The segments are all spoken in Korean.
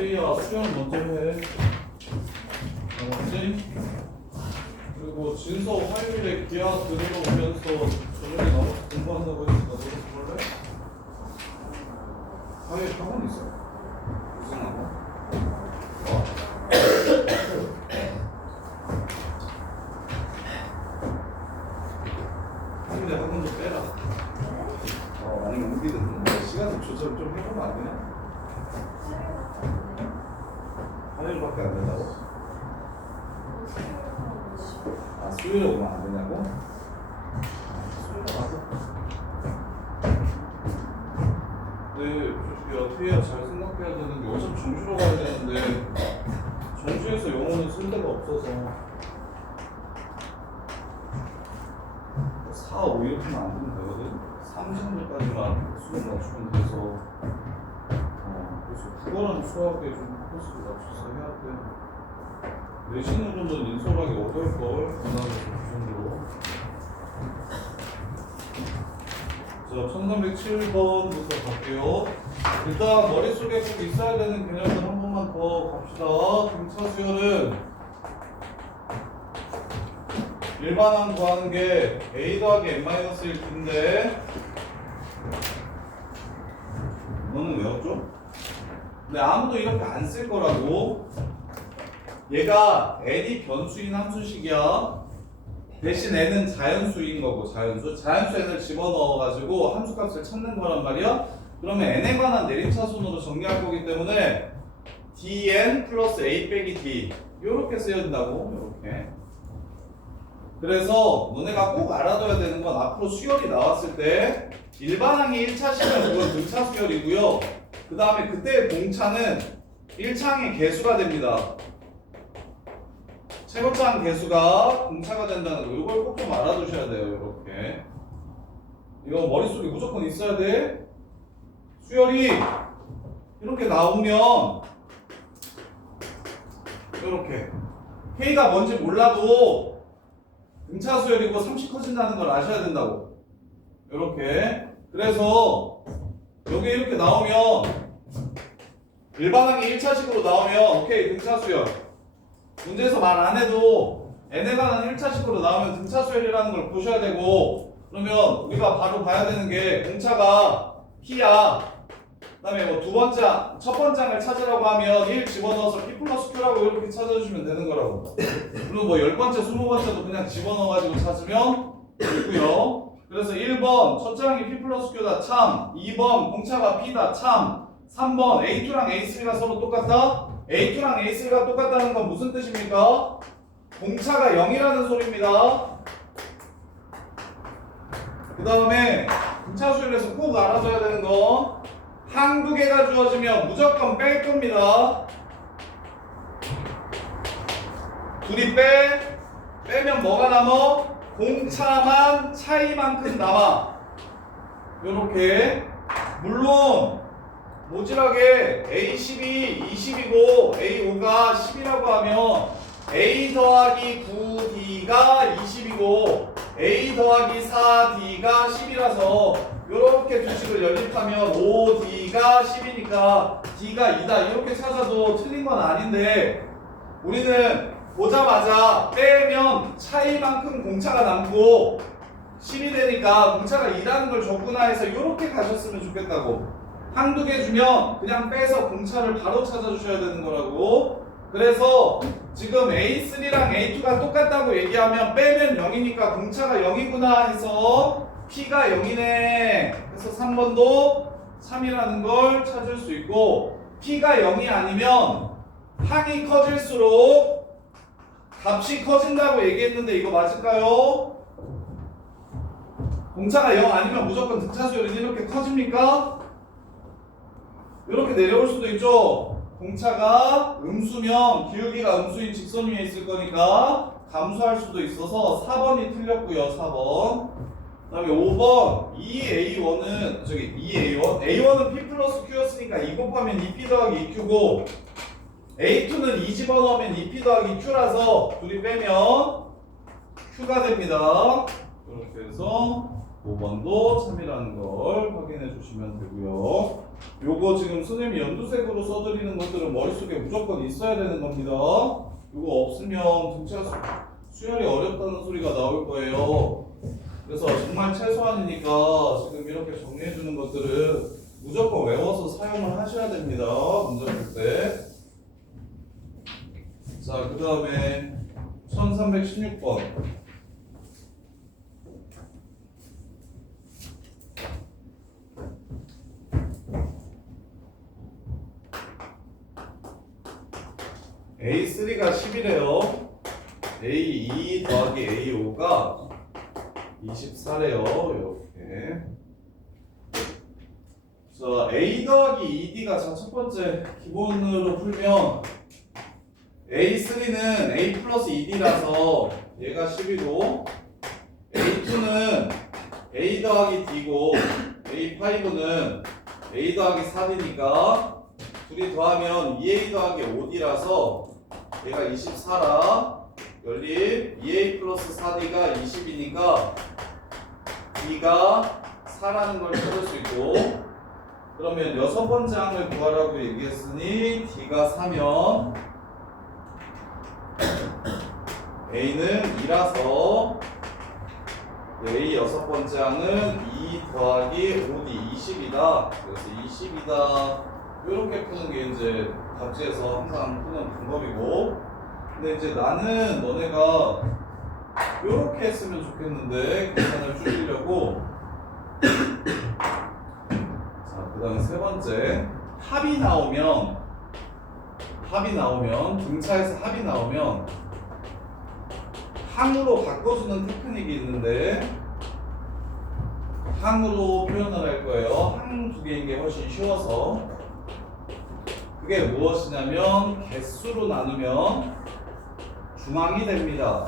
K야 수영 먼저 해. 알았지? 그리고 진서 화요일에 기하 들으러 오면서 저녁에 나와서 공부한다고 했으니까 너도 그럴래? 화요일 학원 있어. 무슨 학원? 근데 학원 좀 빼라. 아니면 우리는 시간을 조절 좀 해보면 안 되냐? 화요일밖에 안 된다고? 아, 수요일에 오면 안 되냐고? 수요일에 가서. 근데 솔직히 어떻게 해야 잘 생각해야 되는 게 어차피 정주로 가야 되는데 정주에서 영어는 쓸 데가 없어서 4, 5 이렇게만 안 되면 되거든? 30일까지만 수능 맞추면 돼서 그래서 국어랑 수학에 좀 코스를 맞춰서 해야 돼. 내신은 좀 인솔하기 어려울걸, 고난을 기준으로. 자, 1307번부터 갈게요. 일단 머릿속에 꼭 있어야 되는 개념들 한 번만 더 갑시다. 등차 수열은 일반항 구하는 게 a 더하기 n-1t인데 너는 외웠죠? 근데 아무도 이렇게 안 쓸 거라고. 얘가 n이 변수인 함수식이야. 대신 n은 자연수인 거고, 자연수 n을 집어넣어가지고 함수값을 찾는 거란 말이야. 그러면 n에 관한 내림차순으로 정리할 거기 때문에 dn 플러스 a 빼기 d 요렇게 쓰여야 된다고. 요렇게. 그래서 너네가 꼭 알아둬야 되는 건 앞으로 수열이 나왔을 때 일반항이 1차시면 그건 등차 수열이고요. 그 다음에 그때의 공차는 1차항의 개수가 됩니다. 최고차항 개수가 공차가 된다는 거, 이걸 꼭 좀 알아두셔야 돼요. 이렇게. 이거 머릿속에 무조건 있어야 돼. 수열이 이렇게 나오면 이렇게 K가 뭔지 몰라도 등차 수열이고 30 커진다는 걸 아셔야 된다고. 이렇게. 그래서 여기 이렇게 나오면 일반항이 1차식으로 나오면 오케이 등차 수열. 문제에서 말 안 해도 n에 관한 1차식으로 나오면 등차 수열이라는 걸 보셔야 되고, 그러면 우리가 바로 봐야 되는 게 공차가 p야. 그 다음에 뭐 첫 번째 항을 찾으라고 하면 1 집어넣어서 p 플러스 q라고 이렇게 찾아주시면 되는 거라고. 그리고 뭐 10번째, 20번째도 그냥 집어넣어가지고 찾으면 되고요. 그래서 1번 첫째 항이 p 플러스 q다 참. 2번 공차가 p다 참. 3번 A2랑 A3가 서로 똑같다. A2랑 A3가 똑같다는 건 무슨 뜻입니까? 공차가 0이라는 소리입니다. 그 다음에 등차 수열에서 꼭 알아둬야 되는 건 항 두 개가 주어지면 무조건 뺄 겁니다. 둘이 빼면 뭐가 남아? 공차만 차이만큼 남아. 요렇게. 물론 모질하게 A12, 20이고 A5가 10이라고 하면 A 더하기 9D가 20이고 A 더하기 4D가 10이라서 이렇게 두 식을 연립하면 5D가 10이니까 D가 2다 이렇게 찾아도 틀린 건 아닌데, 우리는 보자마자 빼면 차이만큼 공차가 남고 10이 되니까 공차가 2라는 걸 줬구나 해서 이렇게 가셨으면 좋겠다고. 한두 개 주면 그냥 빼서 공차를 바로 찾아주셔야 되는 거라고. 그래서 지금 A3랑 A2가 똑같다고 얘기하면 빼면 0이니까 공차가 0이구나 해서 P가 0이네 해서 3번도 3이라는 걸 찾을 수 있고, P가 0이 아니면 항이 커질수록 값이 커진다고 얘기했는데 이거 맞을까요? 공차가 0 아니면 무조건 등차 수열이 이렇게 커집니까? 이렇게 내려올 수도 있죠. 공차가 음수면 기울기가 음수인 직선 위에 있을 거니까 감소할 수도 있어서 4번이 틀렸고요. 4번. 그 다음에 5번 2A1은 A1은 P 플러스 Q였으니까 2 곱하면 2P 더하기 2Q고 A2는 2 집어넣으면 2P 더하기 Q라서 둘이 빼면 Q가 됩니다. 이렇게 해서 5번도 3이라는 걸 확인해 주시면 되고요. 요거 지금 선생님이 연두색으로 써드리는 것들은 머릿속에 무조건 있어야 되는 겁니다. 요거 없으면 등차 수열이 어렵다는 소리가 나올 거예요. 그래서 정말 최소한이니까 지금 이렇게 정리해주는 것들은 무조건 외워서 사용을 하셔야 됩니다. 문제 풀 때. 자, 그 다음에 1316번. A3가 10이래요. A2 더하기 A5가 24래요. 이렇게. 자, A 더하기 2D가 자, 첫 번째 기본으로 풀면 A3는 A 플러스 2D라서 얘가 10이고 A2는 A 더하기 D고 A5는 A 더하기 4D니까 둘이 더하면 2A 더하기 5D라서 얘가 24라 열립 2A 플러스 4D가 20이니까 D가 4라는 걸 찾을 수 있고 그러면 여섯 번째 항을 구하라고 얘기했으니 D가 4면 A는 2라서 A 여섯 번째 항은 2 더하기 5D 20이다. 그래서 20이다. 이렇게 푸는 게 이제 답지에서 항상 푸는 방법이고 근데 이제 나는 너네가 이렇게 했으면 좋겠는데 계산을 줄이려고 자, 그 다음에 세 번째 합이 나오면 등차에서 합이 나오면 항으로 바꿔주는 테크닉이 있는데 항으로 표현을 할 거예요. 항 두 개인 게 훨씬 쉬워서 그게 무엇이냐면 개수로 나누면 중앙이 됩니다.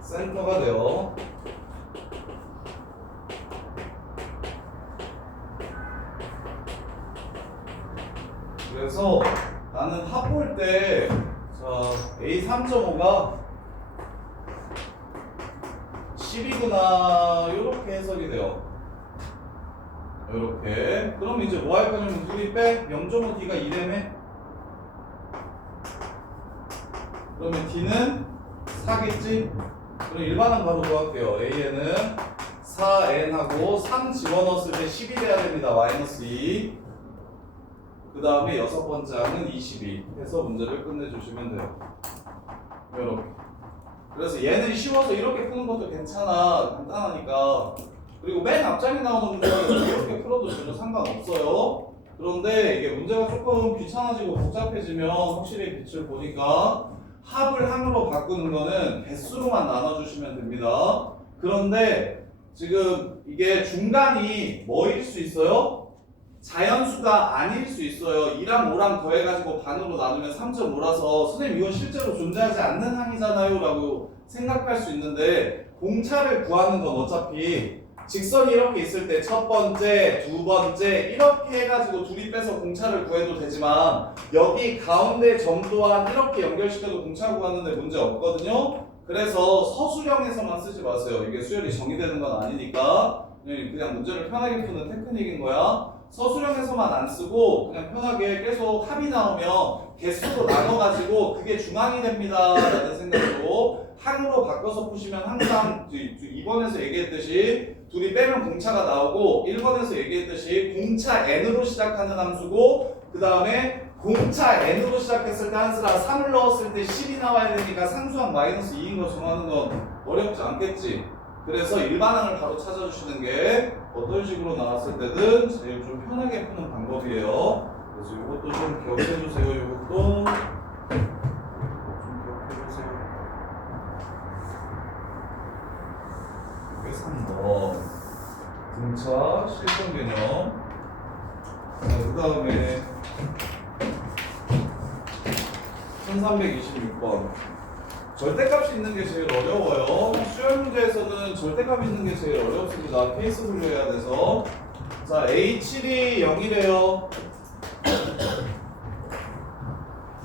센터가 돼요. 그래서 나는 합 볼 때 A 3.5가 10이구나 이렇게 해석이 돼요. 이렇게 그럼 이제 뭐 할 거냐면 둘이 빼 0.5D가 2라며 그러면 D는 4겠지? 그럼 일반항 바로 구할게요. A에는 4n하고 3 집어넣었을 때 10이 돼야 됩니다. 마이너스 2 그 다음에 여섯 번째 항은 22 해서 문제를 끝내주시면 돼요. 이렇게. 그래서 얘는 쉬워서 이렇게 푸는 것도 괜찮아. 간단하니까. 그리고 맨 앞장에 나오는 문제는 이렇게 풀어도 전혀 상관없어요. 그런데 이게 문제가 조금 귀찮아지고 복잡해지면 확실히 빛을 보니까 합을 항으로 바꾸는 거는 개수로만 나눠주시면 됩니다. 그런데 지금 이게 중간이 뭐일 수 있어요? 자연수가 아닐 수 있어요. 2랑 5랑 더해가지고 반으로 나누면 3.5라서 선생님 이건 실제로 존재하지 않는 항이잖아요 라고 생각할 수 있는데 공차를 구하는 건 어차피 직선이 이렇게 있을 때 첫 번째, 두 번째 이렇게 해가지고 둘이 빼서 공차를 구해도 되지만 여기 가운데 점 또한 이렇게 연결시켜도 공차 구하는데 문제 없거든요. 그래서 서술형에서만 쓰지 마세요. 이게 수열이 정의되는 건 아니니까 그냥 문제를 편하게 푸는 테크닉인 거야. 서술형에서만 안 쓰고 그냥 편하게 계속 합이 나오면 개수로 나눠가지고 그게 중앙이 됩니다 라는 생각으로 항으로 바꿔서 푸시면 항상 2번에서 얘기했듯이 둘이 빼면 공차가 나오고 1번에서 얘기했듯이 공차 n으로 시작하는 함수고 그 다음에 공차 n으로 시작했을 때 한수라 3을 넣었을 때 10이 나와야 되니까 상수항 마이너스 2인 거 정하는 건 어렵지 않겠지. 그래서 일반항을 바로 찾아주시는 게 어떤 식으로 나왔을 때든 제일 좀 편하게 푸는 방법이에요. 그래서 이것도 좀 기억해주세요. 이것도 좀 기억해주세요. 이게 3번 등차 실전 개념. 그 다음에 1326번 절대값이 있는 게 제일 어려워요. 수열 문제에서는 절대값이 있는 게 제일 어렵습니다. 케이스 분류해야 돼서. 자, A7이 0이래요.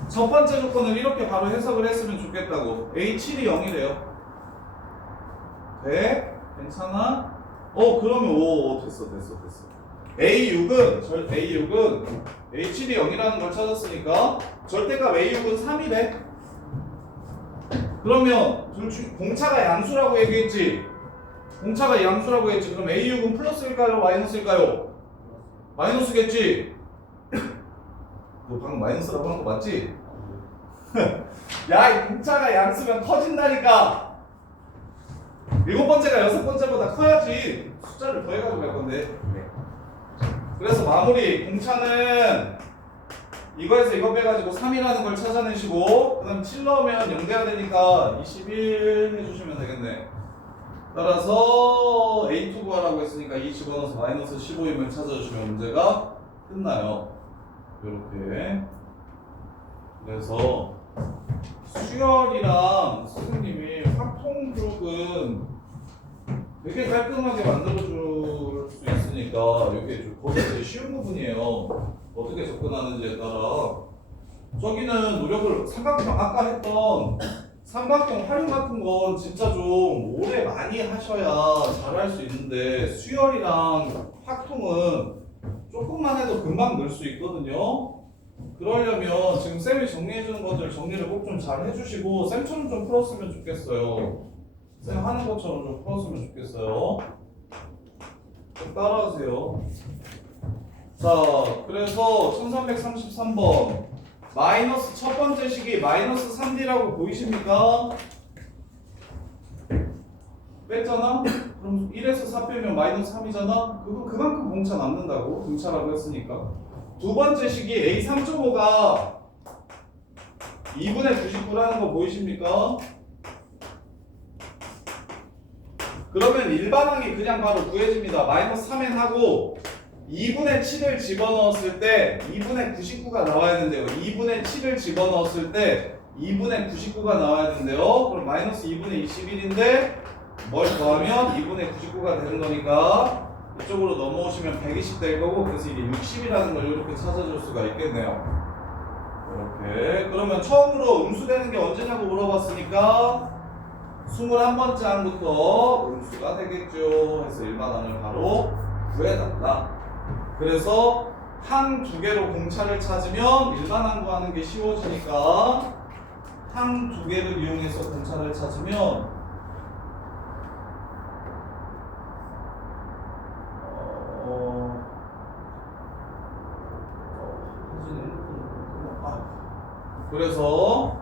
첫 번째 조건을 이렇게 바로 해석을 했으면 좋겠다고. A7이 0이래요. 돼? 괜찮아? 그러면 됐어. A6은 HD이 0이라는 걸 찾았으니까 절대값 A6은 3이래. 그러면 공차가 양수라고 얘기했지. 공차가 양수라고 했지. 그럼 A6은 플러스일까요? 마이너스일까요? 마이너스겠지. 너 방금 마이너스라고 한 거 맞지? 야, 이 공차가 양수면 커진다니까. 7번째가 6번째보다 커야지. 숫자를 더해가지고 갈 건데. 그래서 마무리 공차는 이거에서 이거 빼가지고 3이라는 걸 찾아내시고, 그 다음 7 넣으면 0 돼야 되니까 21 해주시면 되겠네. 따라서 A2 구하라고 했으니까 2 집어넣어서 마이너스 15이면 찾아주시면 문제가 끝나요. 이렇게. 그래서 수열이랑 선생님이 확통쪽은 되게 깔끔하게 만들어줄 수 있으니까 이게 거기 제일 쉬운 부분이에요. 어떻게 접근하는지에 따라. 저기는 노력을 삼각형 아까 했던 삼각형 활용 같은 건 진짜 좀 오래 많이 하셔야 잘할 수 있는데 수열이랑 확통은 조금만 해도 금방 늘 수 있거든요. 그러려면 지금 쌤이 정리해주는 것들 정리를 꼭 좀 잘 해주시고 쌤처럼 좀 풀었으면 좋겠어요. 쌤 하는 것처럼 좀 풀었으면 좋겠어요. 좀 따라하세요. 자, 그래서 1333번 마이너스 첫 번째 식이 마이너스 3D라고 보이십니까? 뺐잖아? 그럼 1에서 4 빼면 마이너스 3이잖아? 그만큼 공차 남는다고 등차라고 했으니까. 두 번째 식이 A3.5가 2분의 99라는 거 보이십니까? 그러면 일반항이 그냥 바로 구해집니다. 마이너스 3n 하고 2분의 7을 집어넣었을 때 2분의 99가 나와야 되는데요. 2분의 7을 집어넣었을 때 2분의 99가 나와야 되는데요. 그럼 마이너스 2분의 21인데 뭘 더하면 2분의 99가 되는 거니까 이쪽으로 넘어오시면 120 될 거고, 그래서 이게 60이라는 걸 이렇게 찾아줄 수가 있겠네요. 이렇게. 그러면 처음으로 음수되는 게 언제냐고 물어봤으니까 21번째 항부터 음수가 되겠죠. 해서 일반항을 바로 구해달라. 그래서 항 두 개로 공차를 찾으면 일반항 구하는 게 쉬워지니까 항 두 개를 이용해서 공차를 찾으면 그래서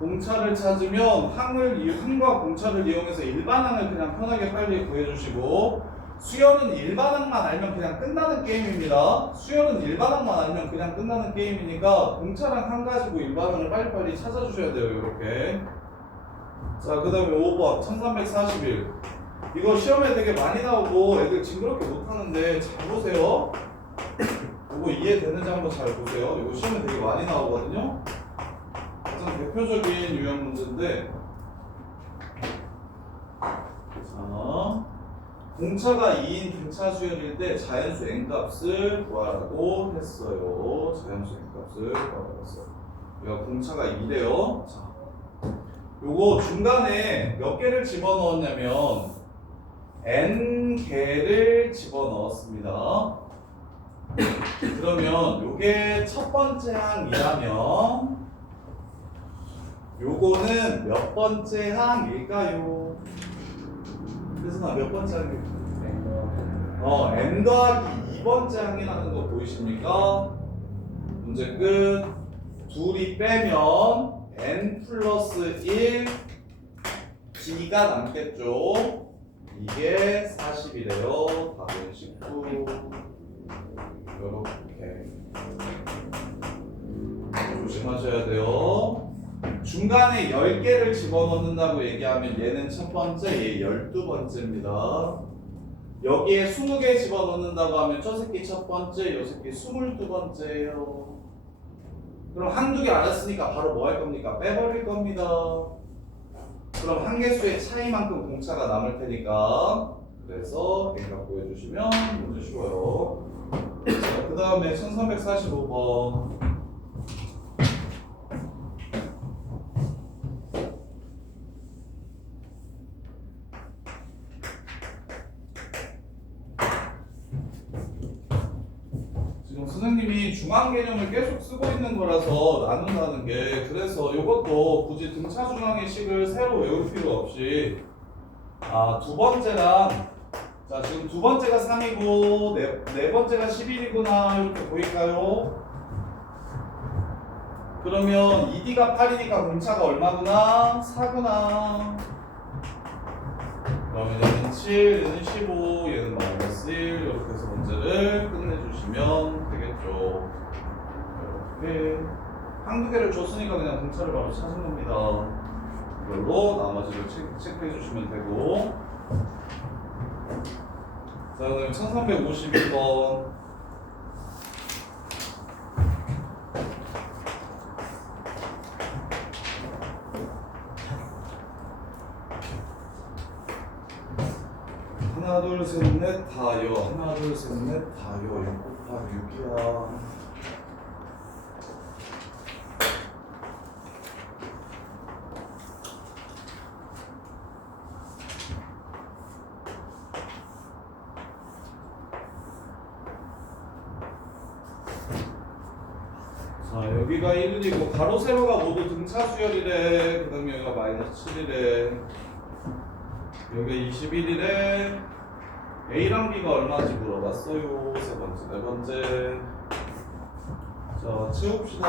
공차를 찾으면 항과 공차를 이용해서 일반항을 그냥 편하게 빨리 구해주시고, 수열은 일반항만 알면 그냥 끝나는 게임입니다. 수열은 일반항만 알면 그냥 끝나는 게임이니까 공차랑 항 가지고 일반항을 빨리빨리 찾아주셔야 돼요. 이렇게. 자, 그 다음에 5번 1341. 이거 시험에 되게 많이 나오고 애들 징그럽게 못하는데 잘 보세요. 이거 이해되는지 한번 잘 보세요. 이거 시험에 되게 많이 나오거든요. 가장 대표적인 유형 문제인데, 자, 공차가 2인 등차 수열일 때 자연수 n값을 구하라고 했어요. 자연수 n값을 구하라고 했어요. 여기가 공차가 2래요. 자, 요거 중간에 몇 개를 집어넣었냐면 n개를 집어넣었습니다. 그러면 요게 첫 번째 항이라면 요거는 몇 번째 항일까요? 그래서 나 몇 번째 항일까요? n 더하기 2번째 항이라는 거 보이십니까? 문제 끝. 둘이 빼면 n 플러스 1 d가 남겠죠. 이게 40이래요. 답은 19. 이렇게 조심하셔야 돼요. 중간에 10개를 집어넣는다고 얘기하면 얘는 첫 번째, 얘 12번째입니다. 여기에 20개 집어넣는다고 하면 저 새끼 첫 번째, 요 새끼 22번째예요. 그럼 한두 개 알았으니까 바로 뭐 할 겁니까? 빼버릴 겁니다. 그럼 한 개수의 차이만큼 공차가 남을 테니까, 그래서 n값 구해주시면 문제 쉬워요. 그 다음에 1345번. 지금 선생님이 중앙 개념을 계속 쓰고 있는 거라서 나눈다는 게 그래서 이것도 굳이 등차 중앙의 식을 새로 외울 필요 없이 두 번째랑 자 지금 두 번째가 3이고 네 번째가 11이구나 이렇게 보일까요? 그러면 2D가 8이니까 공차가 얼마구나? 4구나. 그러면 얘는 7, 얘는 15, 얘는 마이너스 1 이렇게 해서 문제를 끝내주시면 되겠죠. 이렇게 한두 개를 줬으니까 그냥 공차를 바로 찾은 겁니다. 이걸로 나머지를 체크해 주시면 되고 자 그다음에 1352번 하나 둘 셋 넷 다요 하나 둘 셋 넷 다요 6 곱하기 6이야 자 여기가 1이고 가로 세로가 모두 등차 수열이래. 그 다음에 여기가 마이너스 7이래. 여기가 21이래. A랑 B가 얼마인지 물어봤어요. 세 번째, 네 번째. 자 채웁시다.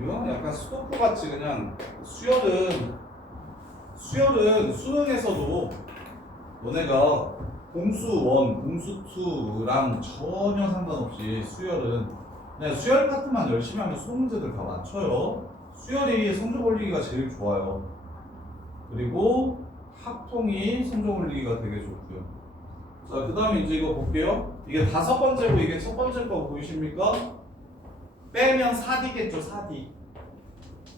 이건 약간 수도표 같이 그냥 수열은 수능에서도 너네가 공수 1, 공수 2랑 전혀 상관없이 수열은 그냥 수열 파트만 열심히 하면 수능 문제들 다 맞춰요. 수열이 성적 올리기가 제일 좋아요. 그리고 합통이 성적 올리기가 되게 좋고요. 자, 그 다음에 이제 이거 볼게요. 이게 다섯 번째고 이게 첫 번째 거 보이십니까? 빼면 4D겠죠, 4D.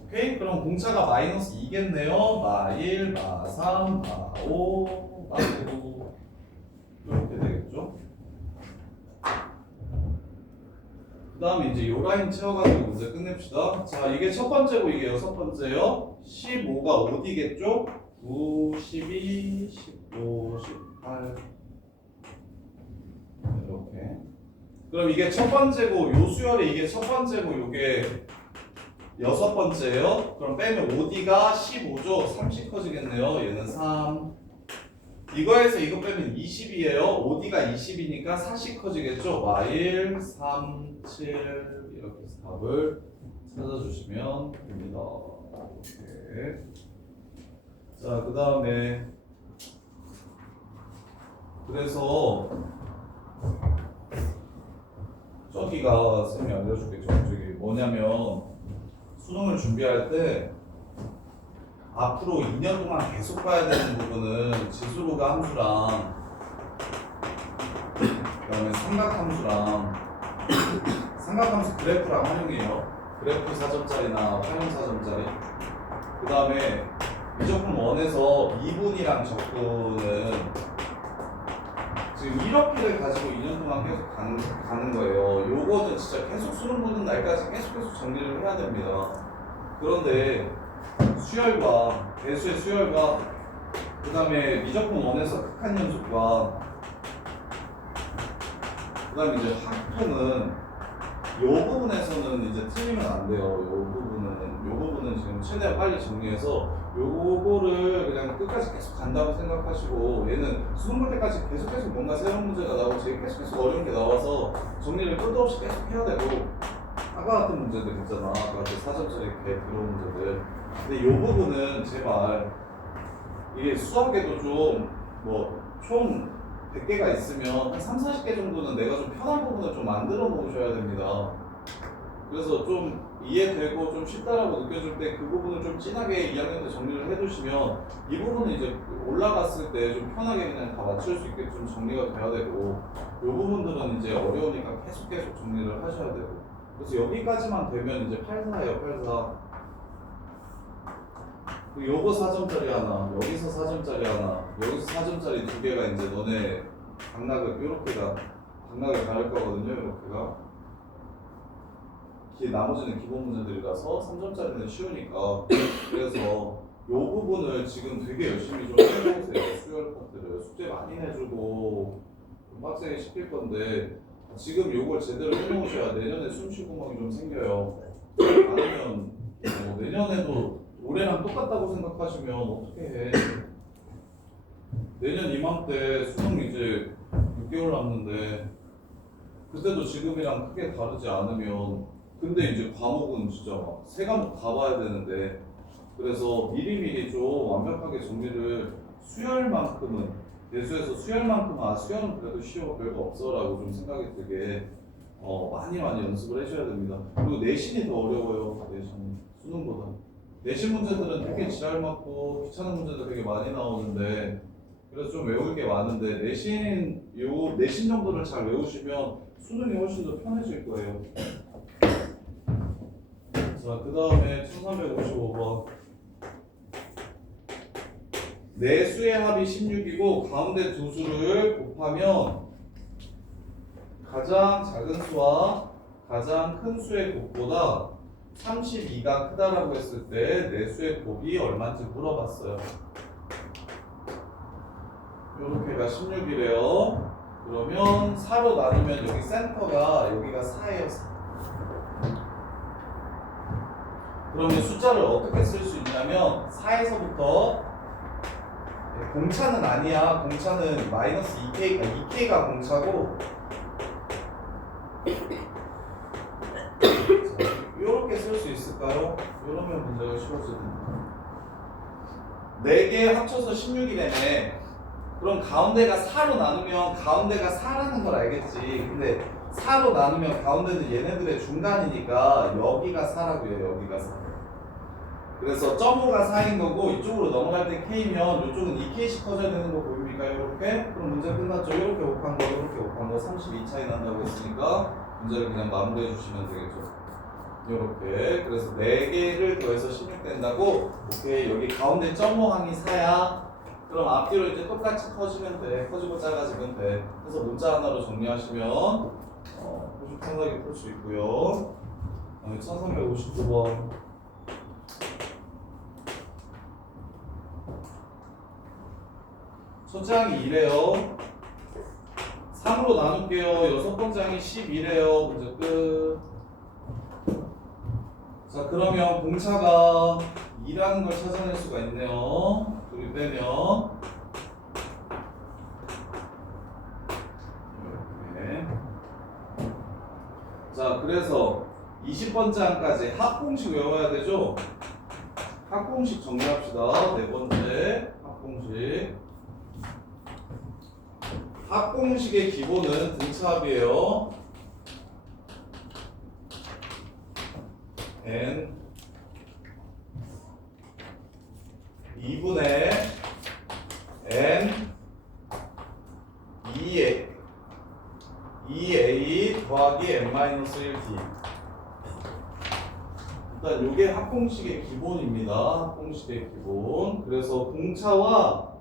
오케이? 그럼 공차가 마이너스 2겠네요. 마1, 마3, 마5, 마9 이렇게 되겠죠. 그 다음에 이제 요 라인 채워가지고 문제 끝냅시다. 자, 이게 첫 번째고 이게 여섯 번째요. 15가 5D겠죠? 9, 12, 15, 18 이렇게. 그럼 이게 첫 번째고 요 수열이 이게 첫 번째고 요게 여섯 번째예요. 그럼 빼면 5D가 15죠. 30 커지겠네요. 얘는 3. 이거에서 이거 빼면 20이에요. 5D가 20이니까 40 커지겠죠. Y1, 3, 7 이렇게 해서 답을 찾아주시면 됩니다. 이렇게. 자, 그 다음에 그래서 저기가 쌤이 알려주겠죠. 저기 뭐냐면 수능을 준비할 때 앞으로 2년 동안 계속 봐야 되는 부분은 지수로가 함수랑 그다음에 삼각함수 그래프랑 활용해요. 그래프 4점짜리나 활용 4점짜리. 그다음에 미적분 1에서 미분이랑 적분은 지금 1억기를 가지고 2년 동안 계속 가는 거예요. 요거는 진짜 계속 수능 보는 날까지 계속 정리를 해야 됩니다. 그런데 수열과 배수의 수열과 그 다음에 미적분 1에서 극한 연속과 그 다음에 이제 합통은 요 부분에서는 이제 틀리면 안 돼요. 요 부분은 지금 최대한 빨리 정리해서 요거를 그냥 끝까지 계속 간다고 생각하시고 얘는 수능 볼 때까지 계속 뭔가 새로운 문제가 나오고 계속 어려운 게 나와서 정리를 끝도 없이 계속 해야 되고 아까 같은 문제들 있잖아. 아까 그 4점짜리 개 그런 문제들. 근데 요 부분은 제발 이게 수학에도 좀 뭐 총 100개가 있으면 한 3, 40개 정도는 내가 좀 편한 부분을 좀 만들어 놓으셔야 됩니다. 그래서 좀 이해되고 좀 쉽다라고 느껴질 때 그 부분을 좀 진하게 2학년 때 정리를 해두시면 이 부분은 이제 올라갔을 때 좀 편하게 그냥 다 맞출 수 있게 좀 정리가 돼야 되고 이 부분들은 이제 어려우니까 계속 정리를 하셔야 되고 그래서 여기까지만 되면 이제 84예요 84. 요거 4점짜리 하나, 여기서 4점짜리 하나, 여기서 4점짜리 두 개가 이제 너네 각락을 각락을 가릴 거거든요. 이렇게가. 나머지는 기본 문제들이라서 3점짜리는 쉬우니까. 그래서 요 부분을 지금 되게 열심히 좀 해보세요. 수열 파트를 숙제 많이 내주고 좀 빡세게 시킬 건데 지금 요걸 제대로 해놓으셔야 내년에 숨쉴 구멍이 좀 생겨요. 아니면 뭐 내년에도 올해랑 똑같다고 생각하시면 어떻게 해? 내년 이맘때 수능 이제 6개월 남는데 그때도 지금이랑 크게 다르지 않으면 근데 이제 과목은 진짜 막 세 과목 다 봐야 되는데 그래서 미리미리 좀 완벽하게 정리를 수열만큼은 예수에서 수열만큼은 수열은 그래도 쉬워 별거 없어라고 좀 생각이 들게 많이 연습을 해줘야 됩니다. 그리고 내신이 더 어려워요. 내신이 수능보다 내신 문제들은 되게 지랄 맞고 귀찮은 문제들 되게 많이 나오는데 그래서 좀 외울 게 많은데 내신 정도를 잘 외우시면 수능이 훨씬 더 편해질 거예요. 자, 그 다음에 1355번. 네 수의 합이 16이고 가운데 두 수를 곱하면 가장 작은 수와 가장 큰 수의 곱보다 32가 크다라고 했을 때 네 수의 곱이 얼마인지 물어봤어요. 요렇게가 16이래요. 그러면 4로 나누면 여기 센터가 여기가 4예요. 4. 그러면 숫자를 어떻게 쓸 수 있냐면 4에서부터 공차는 아니야. 공차는 마이너스 2K가 공차고 이렇게 쓸 수 있을까요? 이러면 문제가 쉬워집니다. 4개 합쳐서 16이래네. 그럼 가운데가 4로 나누면 가운데가 4라는 걸 알겠지. 근데 4로 나누면 가운데는 얘네들의 중간이니까 여기가 4라고요. 여기가 4. 그래서 .5가 4인 거고 이쪽으로 넘어갈 때 K면 이쪽은 2K씩 커져야 되는 거 보입니까? 이렇게? 그럼 문제 끝났죠. 이렇게 곱한 거, 이렇게 곱한 거 32 차이 난다고 했으니까 문제를 그냥 마무리해 주시면 되겠죠. 이렇게. 그래서 4개를 더해서 16 된다고. 오케이. 여기 가운데 .5항이 4야. 그럼 앞뒤로 이제 똑같이 커지면 돼. 커지고 작아지면 돼. 그래서 문자 하나로 정리하시면 호식 편하게 풀 수 있고요. 1359번. 첫째 항이 2래요. 3으로 나눌게요. 여섯 번째 항이 12래요. 문제 끝. 자, 그러면 공차가 2라는 걸 찾아낼 수가 있네요. 둘이 빼면 이렇게. 자, 그래서 20번째 항까지 합공식 외워야 되죠? 합공식 정리합시다. 네 번째 합공식. 합공식의 기본은 등차합이에요. n 2분의 n 2a 더하기 n-1t. 일단 이게 합공식의 기본입니다. 합공식의 기본. 그래서 공차와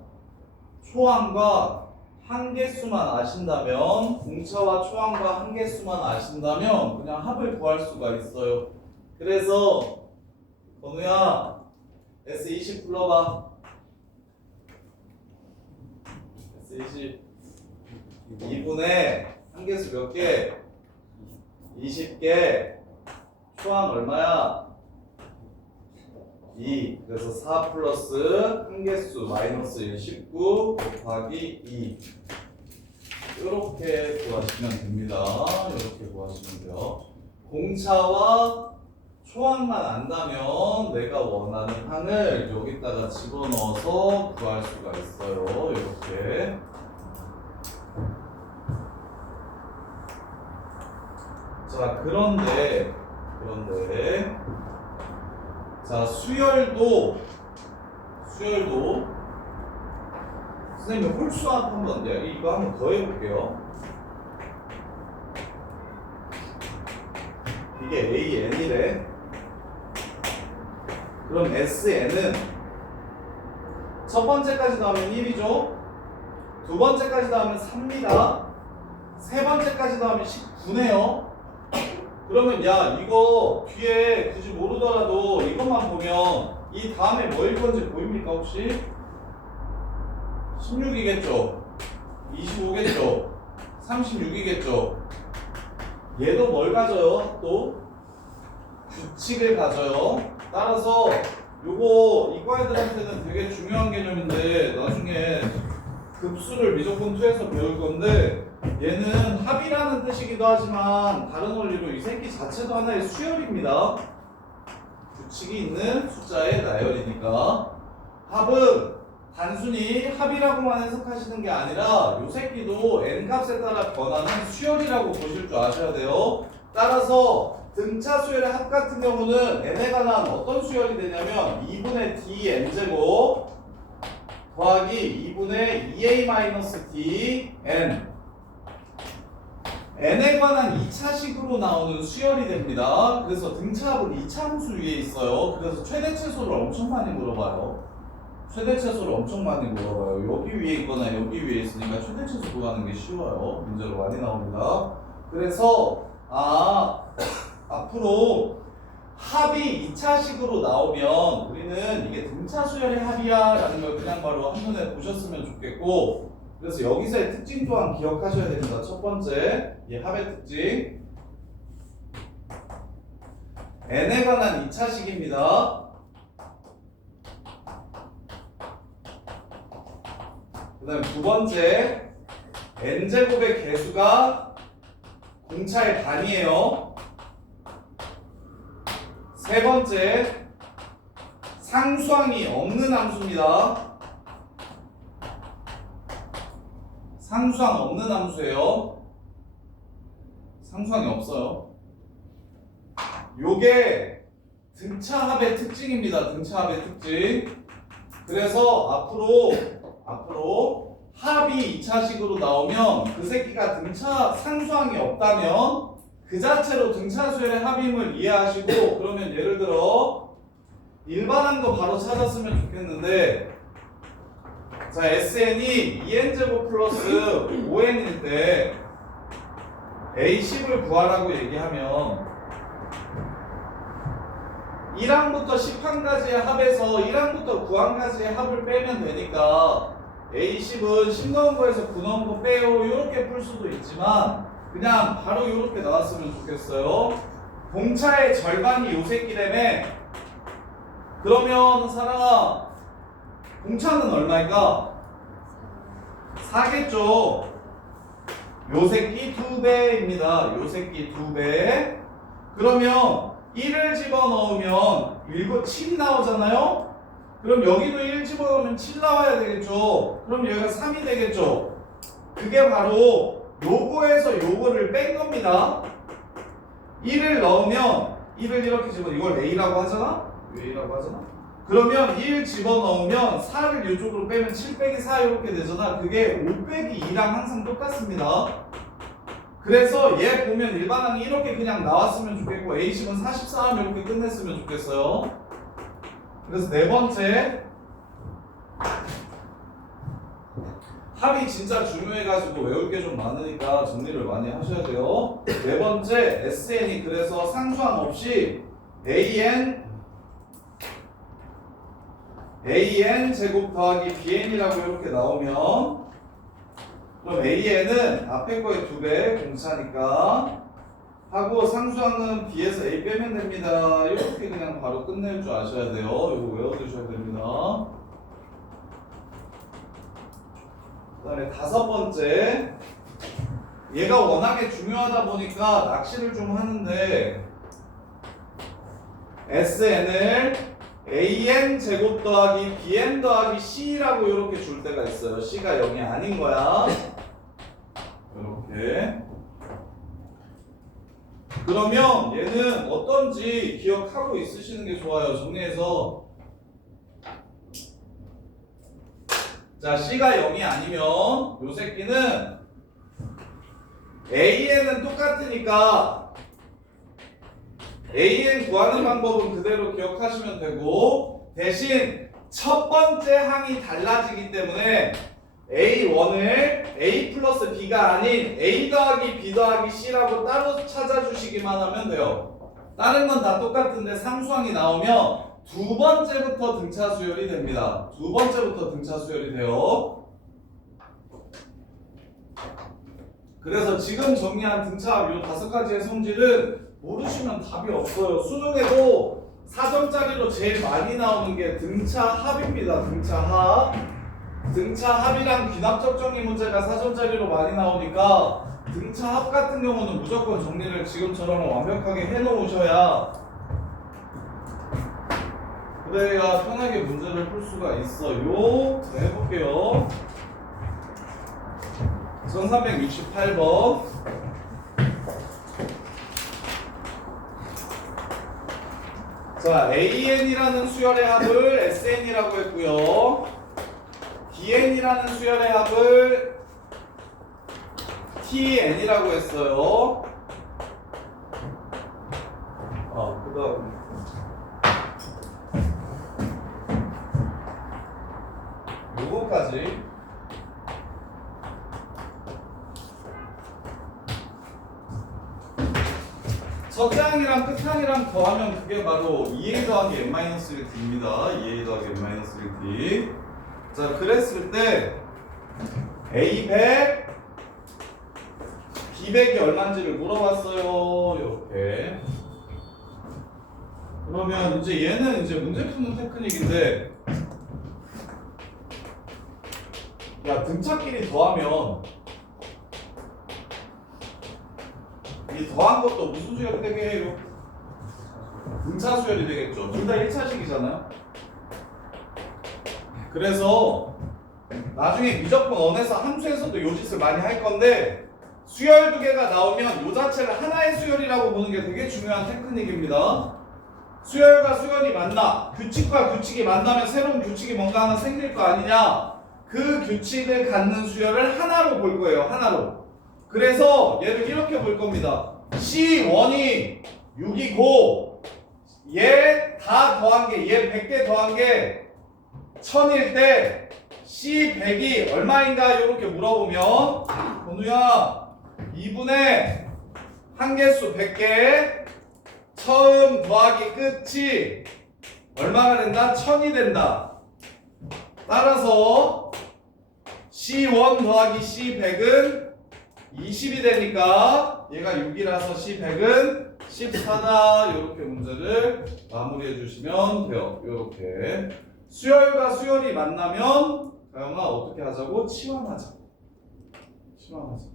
초항과 한개수만 아신다면, 공차와 초항과 한개수만 아신다면 그냥 합을 구할 수가 있어요. 그래서 건우야 S20 불러봐. S20 2분의 한개수 몇 개? 20개. 초항 얼마야? 2. 그래서 4 플러스 한개수 마이너스 1 19 곱하기 2. 이렇게 구하시면 됩니다. 이렇게 구하시면 돼요. 공차와 초항만 안다면 내가 원하는 항을 여기다가 집어넣어서 구할 수가 있어요. 이렇게. 자, 그런데 자, 수열도 선생님 홀수합 한번 이거 한번 더 해볼게요. 이게 AN이래. 그럼 SN은 첫 번째까지 더하면 1이죠. 두 번째까지 더하면 3입니다. 세 번째까지 더하면 19네요. 그러면 야, 이거 뒤에 굳이 모르더라도 이것만 보면 이 다음에 뭐일 건지 보입니까 혹시? 16이겠죠? 25겠죠? 36이겠죠? 얘도 뭘 가져요? 또 규칙을 가져요. 따라서 요거 이과애들한테는 되게 중요한 개념인데 나중에 급수를 미적분 2에서 배울 건데 얘는 합이라는 뜻이기도 하지만 다른 원리로 이 새끼 자체도 하나의 수열입니다. 규칙이 있는 숫자의 나열이니까 합은 단순히 합이라고만 해석하시는 게 아니라 요 새끼도 n값에 따라 변하는 수열이라고 보실 줄 아셔야 돼요. 따라서 등차 수열의 합 같은 경우는 n에 관한 어떤 수열이 되냐면 2분의 dn제곱 더하기 2분의 2a-d n n에 관한 2차식으로 나오는 수열이 됩니다. 그래서 등차합은 2차 함수 위에 있어요. 그래서 최대 최소를 엄청 많이 물어봐요. 최대 최소를 엄청 많이 물어봐요. 여기 위에 있거나 여기 위에 있으니까 최대 최소 구하는 게 쉬워요. 문제로 많이 나옵니다. 그래서 앞으로 합이 2차식으로 나오면 우리는 이게 등차 수열의 합이야 라는 걸 그냥 바로 한눈에 보셨으면 좋겠고, 그래서 여기서의 특징 또한 기억하셔야 됩니다. 첫 번째, 이 합의 특징 n에 관한 2차식입니다. 그 다음에 두 번째, n제곱의 개수가 공차의 반이에요. 세 번째, 상수항이 없는 함수입니다. 상수항 없는 함수예요. 상수항이 없어요. 요게 등차합의 특징입니다. 등차합의 특징. 그래서 앞으로 합이 2차식으로 나오면 그 새끼가 등차 상수항이 없다면 그 자체로 등차 수열의 합임을 이해하시고, 그러면 예를 들어 일반한 거 바로 찾았으면 좋겠는데, 자, SN이 2n제곱 플러스 5n일 때 A10을 구하라고 얘기하면 1항부터 10항까지의 합에서 1항부터 9항까지의 합을 빼면 되니까 A10은 10 넣은 거에서 9 넣은 거 빼요 이렇게 풀 수도 있지만 그냥 바로 이렇게 나왔으면 좋겠어요. 공차의 절반이 요 새끼라며. 그러면 사랑아, 공차는 얼마일까? 4겠죠. 요 새끼 2배입니다. 요 새끼 2배. 그러면 1을 집어넣으면 7이 나오잖아요? 그럼 여기도 1 집어넣으면 7 나와야 되겠죠. 그럼 여기가 3이 되겠죠. 그게 바로 요거에서 요거를 뺀 겁니다. 1을 넣으면 1을 이렇게 이걸 A라고 하잖아? A라고 하잖아? 그러면 1 집어넣으면 4를 이쪽으로 빼면 7 빼기 4 이렇게 되잖아. 그게 5 빼기 2랑 항상 똑같습니다. 그래서 얘 보면 일반항이 이렇게 그냥 나왔으면 좋겠고 A10은 44 하면 이렇게 끝냈으면 좋겠어요. 그래서 네 번째, 합이 진짜 중요해가지고 외울 게 좀 많으니까 정리를 많이 하셔야 돼요. 네 번째, SN이 그래서 상수항 없이 AN 제곱 더하기 BN이라고 이렇게 나오면, 그럼 AN은 앞에 거의 2배 공차니까 하고 상수항은 B에서 A 빼면 됩니다. 이렇게 그냥 바로 끝낼 줄 아셔야 돼요. 이거 외워두셔야 됩니다. 그 다음에 다섯 번째, 얘가 워낙에 중요하다 보니까 낚시를 좀 하는데 SN을 AN 제곱 더하기 BN 더하기 C라고 이렇게 줄 때가 있어요. C가 0이 아닌 거야. 이렇게. 그러면 얘는 어떤지 기억하고 있으시는 게 좋아요. 정리해서. 자, C가 0이 아니면 요 새끼는 AN은 똑같으니까 AN 구하는 방법은 그대로 기억하시면 되고, 대신 첫 번째 항이 달라지기 때문에 A1을 A 플러스 B가 아닌 A 더하기 B 더하기 C라고 따로 찾아주시기만 하면 돼요. 다른 건 다 똑같은데 상수항이 나오면 두 번째부터 등차 수열이 됩니다. 두 번째부터 등차 수열이 돼요. 그 그래서 지금 정리한 등차합 요 5가지의 성질은 모르시면 답이 없어요. 수능에도 4점짜리로 제일 많이 나오는 게 등차합입니다. 등차합. 등차합이랑 귀납적 정리 문제가 4점짜리로 많이 나오니까 등차합 같은 경우는 무조건 정리를 지금처럼 완벽하게 해놓으셔야 그래야 편하게 문제를 풀 수가 있어요. 자, 해볼게요. 1368번. 자, AN이라는 수열의 합을 SN이라고 했고요. DN이라는 수열의 합을 TN이라고 했어요. 그다음 요거까지. 첫 항이랑 끝 항이랑 더하면 그게 바로 2a 더하기 n-1t입니다. 2a 더하기 n-1t. 자, 그랬을 때 a 100, b 100이 얼마인지를 물어봤어요. 이렇게. 그러면 이제 얘는 이제 문제 푸는 테크닉인데, 야, 등차끼리 더하면 이 더한 것도 무슨 수열이 되게 해요? 등차 수열이 되겠죠. 둘 다 1차식이잖아요. 그래서 나중에 미적분 원에서 함수에서도 요 짓을 많이 할 건데, 수열 두 개가 나오면 요 자체를 하나의 수열이라고 보는 게 되게 중요한 테크닉입니다. 수열과 수열이 만나, 규칙과 규칙이 만나면 새로운 규칙이 뭔가 하나 생길 거 아니냐. 그 규칙을 갖는 수열을 하나로 볼 거예요. 하나로. 그래서 얘를 이렇게 볼 겁니다. C1이 6이고 얘 다 더한 게, 얘 100개 더한 게 1000일 때 C100이 얼마인가 이렇게 물어보면, 건우야 2분의 한개수 100개 처음 더하기 끝이 얼마가 된다? 1000이 된다. 따라서 C1 더하기 C100은 20이 되니까 얘가 6이라서 C100은 14다. 이렇게 문제를 마무리해 주시면 돼요. 이렇게 수열과 수열이 만나면 가영아 어떻게 하자고? 치환하자. 치환하자.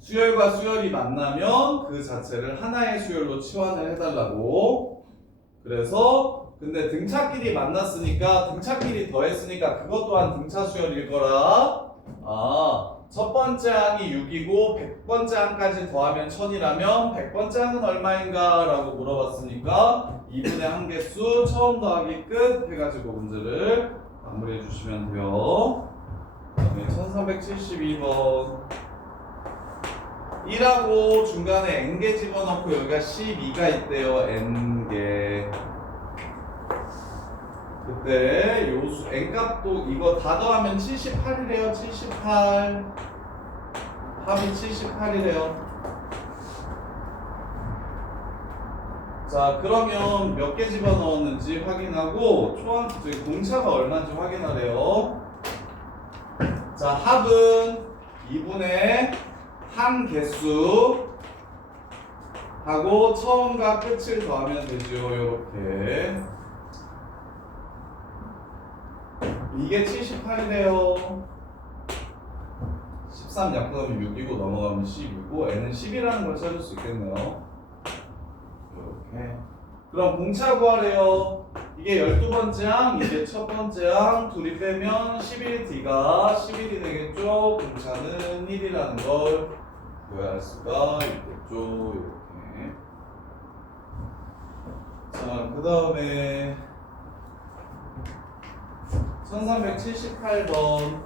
수열과 수열이 만나면 그 자체를 하나의 수열로 치환을 해달라고. 그래서 근데 등차끼리 만났으니까, 등차끼리 더했으니까 그것 또한 등차 수열일 거라. 첫 번째 항이 6이고 100번째 항까지 더하면 1000이라면 100번째 항은 얼마인가? 라고 물어봤으니까 2분의 한개수 처음 더하기 끝 해가지고 문제를 마무리해 주시면 돼요. 그 다음에 1372번 1하고 중간에 n개 집어넣고 여기가 12가 있대요. n개. 그때 요수 n값도 이거 다 더하면 78이래요. 78. 합이 78이래요. 자, 그러면 몇 개 집어넣었는지 확인하고 저기 공차가 얼마인지 확인하래요. 자, 합은 2분의 한 개수 하고 처음과 끝을 더하면 되죠. 이렇게. 이게 78이래요. 13 약분하면 6이고 넘어가면 10이고 n은 10이라는 걸 찾을 수 있겠네요. 이렇게. 그럼 공차 구하래요. 이게 12번째 항, 이게 첫 번째 항, 둘이 빼면 11D가 11이 되겠죠. 공차는 1이라는 걸 구할 수가 있겠죠. 이렇게. 자, 그 다음에 1378번.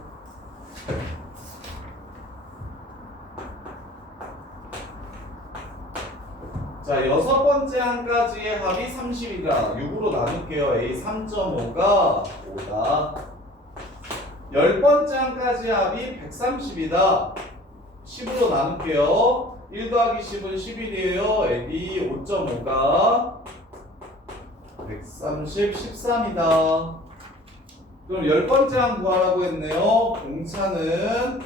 자, 여섯 번째 항까지의 합이 30이다. 6으로 나눌게요. A 3.5가 5다. 10번째 항까지의 합이 130이다. 10으로 나눌게요. 1 더하기 10은 11이에요. AB 5.5가 130, 13이다. 그럼 10번째 항 구하라고 했네요. 공차는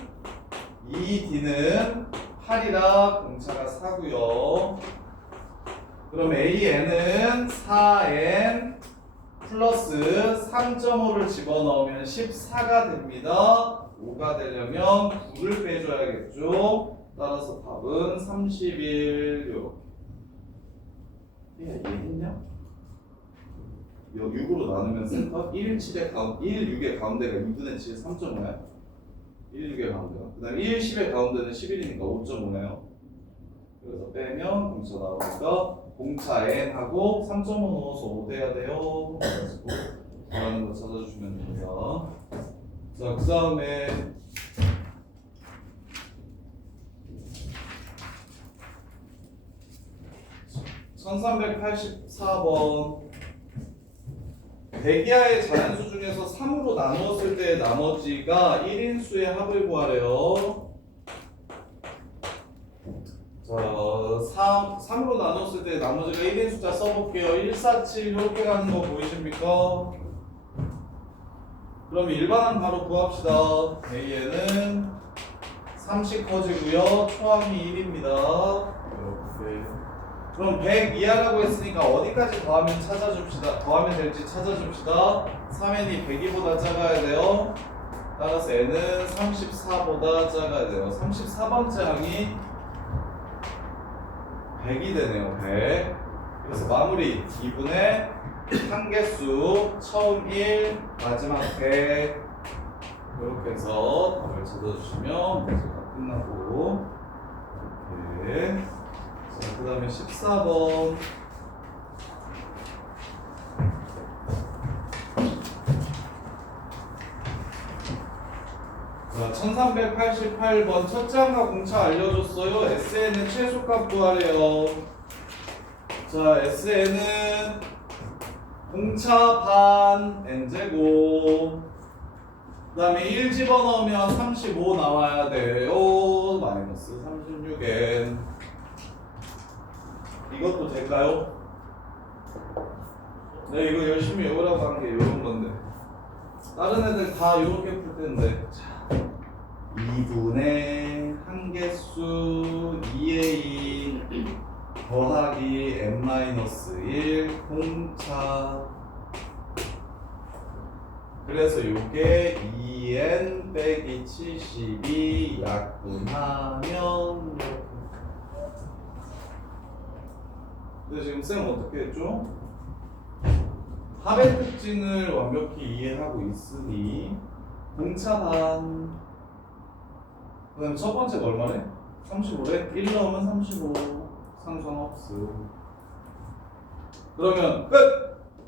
2 BD는 8이라 공차가 4고요. 그럼 AN은 4N 플러스 3.5를 집어넣으면 14가 됩니다. 5가 되려면 9를 빼줘야겠죠. 따라서 답은 31 요렇게. 이해했냐? 6으로 나누면 센터 1, 6의 가운데가 2분의 7, 3.5야. 1, 6의 가운데가. 그 다음에 1, 10의 가운데는 11이니까 5.5네요. 그래서 빼면 공차 나오니까 공차 N하고 3.5 넣어서 5 돼야 돼요. 그래가지고 구하는 거 찾아주시면 됩니다. 자, 그 다음에 1384번 백이하의 자연수 중에서 3으로 나누었을 때 나머지가 1인수의 합을 구하래요. 자, 3으로 나눴을 때 나머지가 1인 숫자 써볼게요. 147 이렇게 가는 거 보이십니까? 그럼 일반항 바로 구합시다. A에는 30 커지고요. 초항이 1입니다. 이렇게. 그럼 100 이하라고 했으니까 어디까지 더하면 찾아줍시다. 더하면 될지 찾아줍시다. 3n이 102보다 작아야 돼요. 따라서 n은 34보다 작아야 돼요. 34번째 항이 100이 되네요. 100. 그래서 마무리 2분의 한개수 처음 1 마지막 100 이렇게 해서 답을 찾아주시면 문제가 끝나고 이렇게. 자, 그 다음에 14번 자, 1388번 첫째 항과 공차 알려줬어요. SN의 최소값 구하래요. 자, SN은 공차 반 n제곱 그 다음에 1 집어넣으면 35 나와야 돼요. 마이너스 36n 이것도 될까요? 네, 이거 열심히 외우라고 하는 게 이런 건데 다른 애들 다 이렇게 풀 텐데. 자, 2분의 한개수 2a 더하기 n-1 공차. 그래서 요게 2n 빼기 72 약분하면. 근데 지금 쌤 어떻게 했죠? 합의 특징을 완벽히 이해하고 있으니 공차 반. 그 다음에 첫 번째가 얼마래? 35래? 1 넣으면 35 상관없음. 그러면 끝!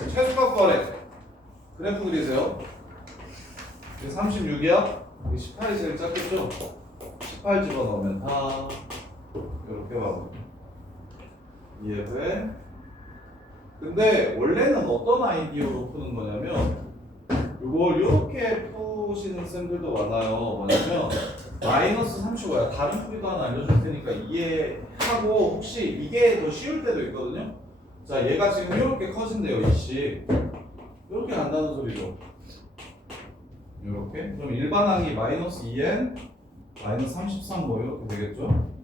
최소값 구하래. 그래프 그리세요. 이게 36이야? 이게 18이 제일 작겠죠? 18 집어넣으면 다 이렇게 가고 이해돼? 근데 원래는 어떤 아이디어로 푸는 거냐면 이걸 이렇게 푸시는 쌤들도 많아요. 뭐냐면 마이너스 35야. 다른 풀이도 하나 알려줄 테니까 이해하고 혹시 이게 더 쉬울 때도 있거든요. 자, 얘가 지금 이렇게 커진대요. 이씨 이렇게 간다는 소리죠. 이렇게. 그럼 일반항이 마이너스 2n 마이너스 33 뭐 이렇게 되겠죠.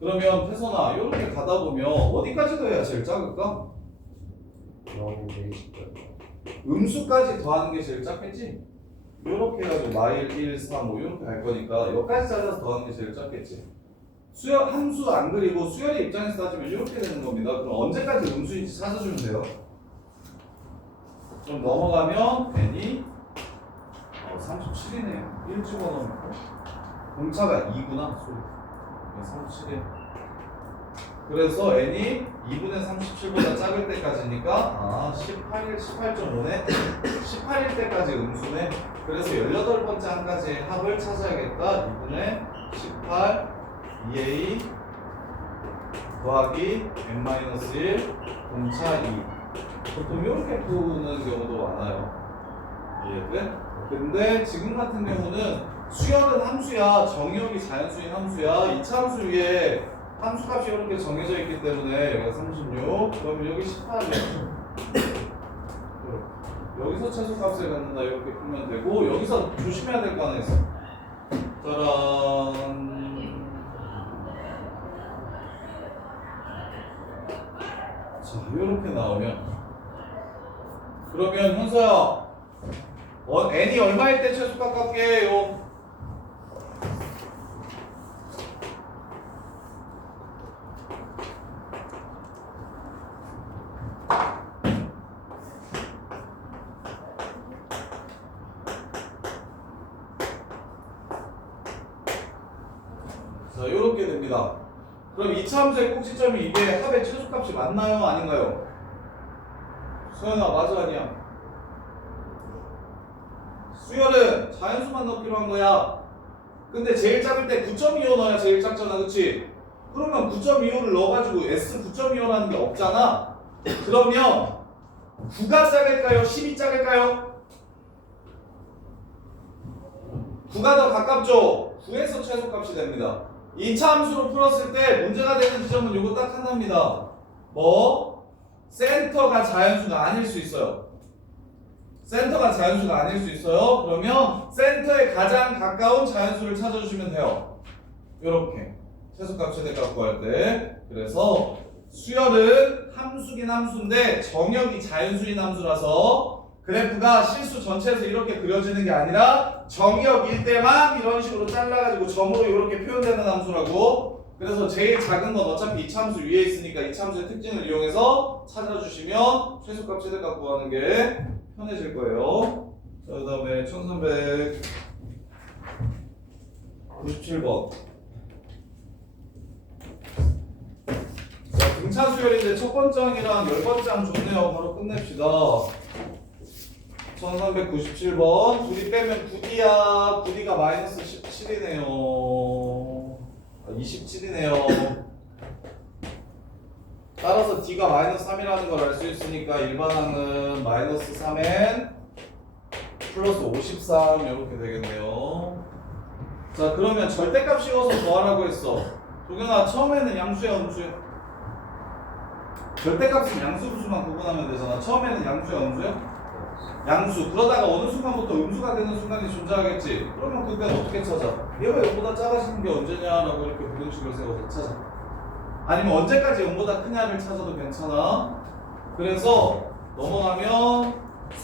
그러면 태선아 이렇게 가다 보면 어디까지 더해야 제일 작을까? 음수까지 더하는 게 제일 작겠지? 이렇게 해가지고 마일 1, 4 뭐 이렇게 갈 거니까 여기까지 잘라서 더하는 게 제일 작겠지? 수열 함수 안 그리고 수열의 입장에서 따지면 이렇게 되는 겁니다. 그럼 언제까지 음수인지 찾아주면 돼요. 좀 넘어가면 n이 37이네요. 1 집어넣으면 공차가 2구나. 소리 37이에요. 그래서 n이 2분의 37보다 작을 때까지니까 18.5네. 18일 때까지 음수네. 그래서 18번째 한 가지의 합을 찾아야겠다. 2분의 18 2a 더하기 n-1 공차 2. 보통 이렇게 푸는 경우도 많아요. 이해돼? 근데 지금 같은 경우는 수열은 함수야. 정의역이 자연수인 함수야. 이차함수 위에 함수값이 이렇게 정해져 있기 때문에 여기가 36 그러면 여기 18이야. 여기서 최소값을 갖는다 이렇게 풀면 되고 여기서 조심해야 될 거 하나 있어. 짜란 이렇게 나오면 그러면 현서야 n이 얼마일 때 최소값 값게요? 자, 이렇게 됩니다. 그럼 이차 함수의 꼭지점이 이게 합의 최소값이 맞나요? 아닌가요? 소연아, 맞아 아니야? 수열은 자연수만 넣기로 한 거야. 근데 제일 작을 때 9.25 넣어야 제일 작잖아, 그치? 그러면 9.25를 넣어가지고 S 9.25라는 게 없잖아. 그러면 9가 작을까요? 10이 작을까요? 9가 더 가깝죠? 9에서 최소값이 됩니다. 2차 함수로 풀었을 때 문제가 되는 지점은 요거 딱 하나입니다. 뭐? 센터가 자연수가 아닐 수 있어요. 센터가 자연수가 아닐 수 있어요. 그러면 센터에 가장 가까운 자연수를 찾아주시면 돼요. 요렇게 최소값 최대값 구할 때. 그래서 수열은 함수긴 함수인데 정역이 자연수인 함수라서 그래프가 실수 전체에서 이렇게 그려지는 게 아니라 정역일 때만 이런 식으로 잘라가지고 점으로 이렇게 표현되는 함수라고. 그래서 제일 작은 건 어차피 이차함수 위에 있으니까 이차함수의 특징을 이용해서 찾아주시면 최소값 최대값 구하는 게 편해질 거예요. 자, 그 다음에 1397번. 자, 등차 수열인데 첫 번째 항이랑 10번째 항 좋네요. 바로 끝냅시다. 1397번. 둘이 빼면 9D야. 9D가 마이너스 17이네요. 27이네요. 따라서 D가 마이너스 3이라는 걸 알 수 있으니까 일반항은 마이너스 3n 플러스 53 이렇게 되겠네요. 자, 그러면 절대값 씌워서 더하라고 했어. 도경아, 처음에는 양수야, 음수야? 절대값은 양수, 음수만 구분하면 되잖아. 처음에는 양수야, 음수야? 양수. 그러다가 어느 순간부터 음수가 되는 순간이 존재하겠지. 그러면 그때는 어떻게 찾아? 얘가 0보다 작아지는 게 언제냐라고 이렇게 부등식을 세워서 찾아. 아니면 언제까지 0보다 크냐를 찾아도 괜찮아. 그래서 넘어가면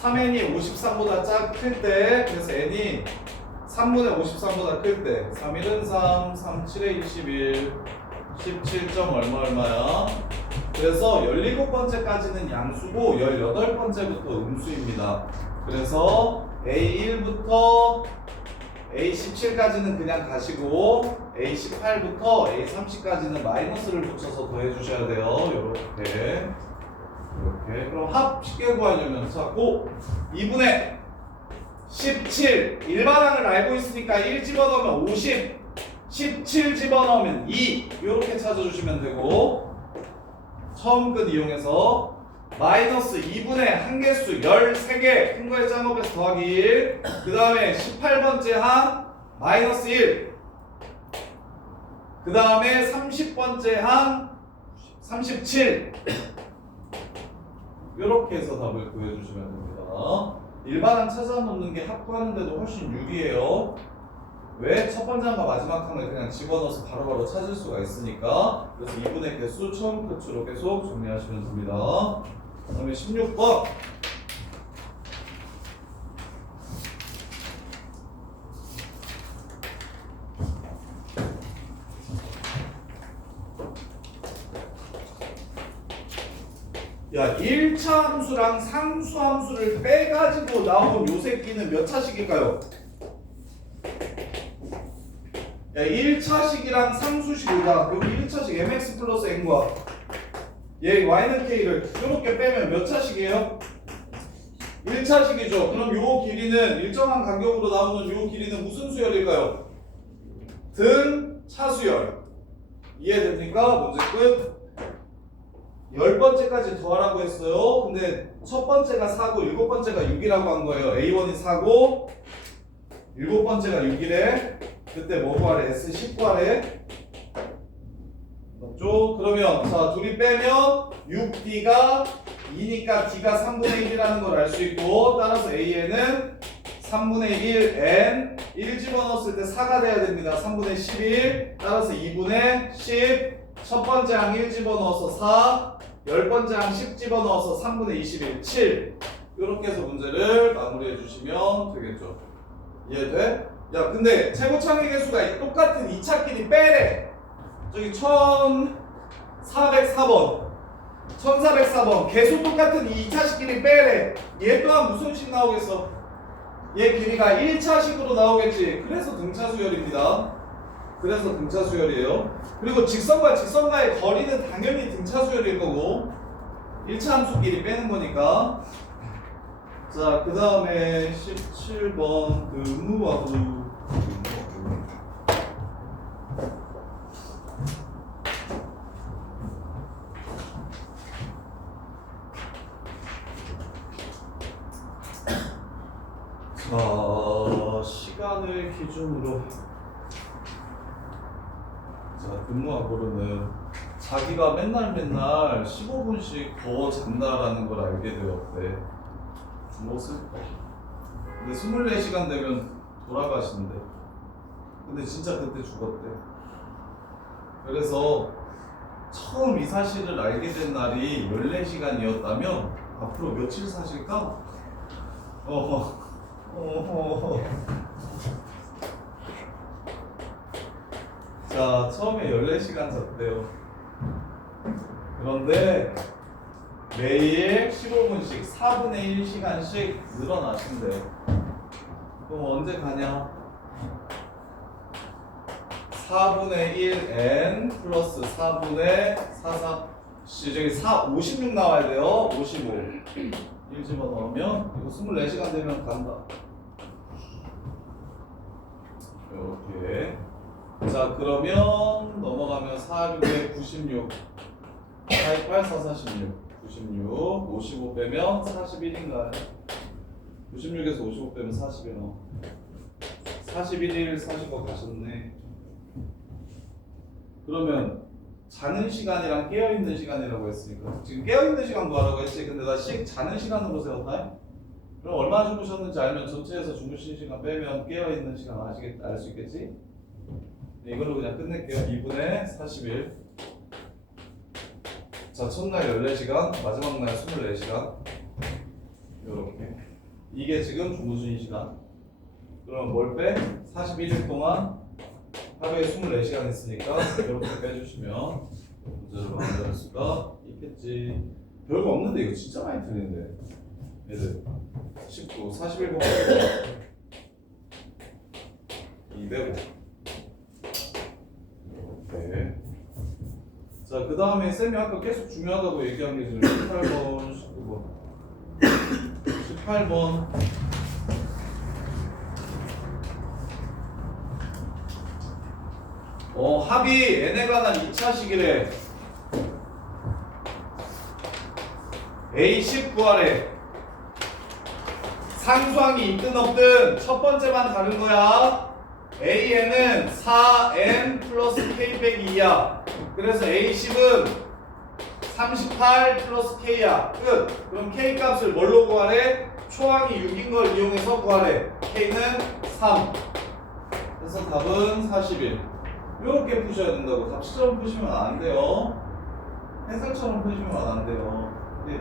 3n이 53보다 클 때, 그래서 n이 3분의 53보다 클 때 3일은 3, 3, 7에 21, 17점 얼마야. 그래서 17번째까지는 양수고 18번째부터 음수입니다. 그래서 A1부터 A17까지는 그냥 가시고 A18부터 A30까지는 마이너스를 붙여서 더해주셔야 돼요. 이렇게. 그럼 합 쉽게 구하려면 자, 2분의 17 일반항을 알고 있으니까 1 집어넣으면 50, 17 집어넣으면 2 이렇게 찾아주시면 되고, 처음 끝 이용해서 마이너스 2분의 한개수 13개 큰 거에 짱업해서 더하기 1, 그 다음에 18번째 항 마이너스 1, 그 다음에 30번째 항 37 이렇게 해서 답을 구해주시면 됩니다. 일반항 찾아 놓는 게 합구하는데도 훨씬 유리해요. 왜? 첫 번째 항과 마지막 항을 그냥 집어넣어서 바로바로 찾을 수가 있으니까. 그래서 2분의 개수 처음 끝으로 계속 정리하시면 됩니다. 그 다음에 16번. 야, 1차 함수랑 상수 함수를 빼가지고 나온 요 새끼는 몇 차식일까요? 야, 1차식이랑 상수식이다. 여기 1차식 mx 플러스 n과 얘 y는 k를 이렇게 빼면 몇 차식이에요? 1차식이죠. 그럼 요 길이는 일정한 간격으로 나오는 요 길이는 무슨 수열일까요? 등 차수열. 이해됩니까? 문제 끝. 10번째까지 더하라고 했어요. 근데 첫 번째가 4고 7번째가 6이라고 한 거예요. A1이 4고 7번째가 6이래. 그때 뭐 구하래? S10 구하래. 맞죠? 그러면 자, 둘이 빼면 6D가 2니까 D가 3분의 1이라는 걸 알 수 있고, 따라서 AN은 3분의 1N 1 집어넣었을 때 4가 돼야 됩니다. 3분의 11 따라서 2분의 10 첫 번째 항 1 집어넣어서 4, 10번째 항 10 집어넣어서 3분의 21, 7 이렇게 해서 문제를 마무리해 주시면 되겠죠. 이해돼? 야 근데 최고차의 개수가 똑같은 2차끼리 빼래. 저기 1404번 1404번 개수 똑같은 이 2차식끼리 빼래. 얘 또한 무슨 식 나오겠어? 얘 길이가 1차식으로 나오겠지. 그래서 등차 수열입니다. 그래서 등차 수열이에요. 그리고 직선과 직선과의 거리는 당연히 등차 수열일 거고 1차 함수끼리 빼는 거니까. 자, 그 다음에 17번 의무화구. 자, 시간을 기준으로 자, 근무하고는 자기가 맨날 15분씩 더 잔다라는 걸 알게 되었대. 무엇을? 근데 24시간 되면 돌아가신대. 근데 진짜 그때 죽었대. 그래서 처음 이 사실을 알게 된 날이 14시간이었다면 앞으로 며칠 사실까? 자, 처음에 14시간 잤대요. 그런데 매일 15분씩 4분의 1시간씩 늘어나신대. 그럼 언제 가냐? 4분의 1n 플러스 4분의 4, 56 나와야 돼요. 55 1 집어넣으면 이거 24시간 되면 간다. 이렇게. 자, 그러면 넘어가면 4, 6에 96 48, 4, 46 96 55 빼면 41인가요? 96에서 55 빼면 40이 나와. 41일 사시고 가셨네. 그러면 자는 시간이랑 깨어있는 시간이라고 했으니까 지금 깨어있는 시간 구하라고 했지. 근데 나 자는 시간으로 세웠다. 그럼 얼마나 주무셨는지 알면 전체에서 주무신 시간 빼면 깨어있는 시간 알 수 있겠지? 네, 이걸로 그냥 끝낼게요. 2분의 41. 자, 첫날 14시간, 마지막 날 24시간. 요렇게. 이게 지금 주무신 시간. 그럼 뭘 빼? 41일 동안 하루에 24시간 했으니까 이렇게 빼주시면 문제를 만들 수가 있겠지. 별거 없는데 이거 진짜 많이 틀리는데. 얘들 19, 41 곱하기 205. 이렇게. 자, 그 다음에 쌤이 아까 계속 중요하다고 얘기한 게 지금 18번, 19번 18번 합이 n에 관한 2차식이래. A10 구하래. 상수항이 있든 없든 첫 번째만 다른 거야. AN은 4N 플러스 K 빼기 2야. 그래서 A10은 38 플러스 K야. 끝. 그럼 K 값을 뭘로 구하래? 초항이 6인 걸 이용해서 구하래. K는 3. 그래서 답은 41. 이렇게 푸셔야 된다고. 답시처럼 푸시면 안 돼요. 해설처럼 푸시면 안 돼요. 네.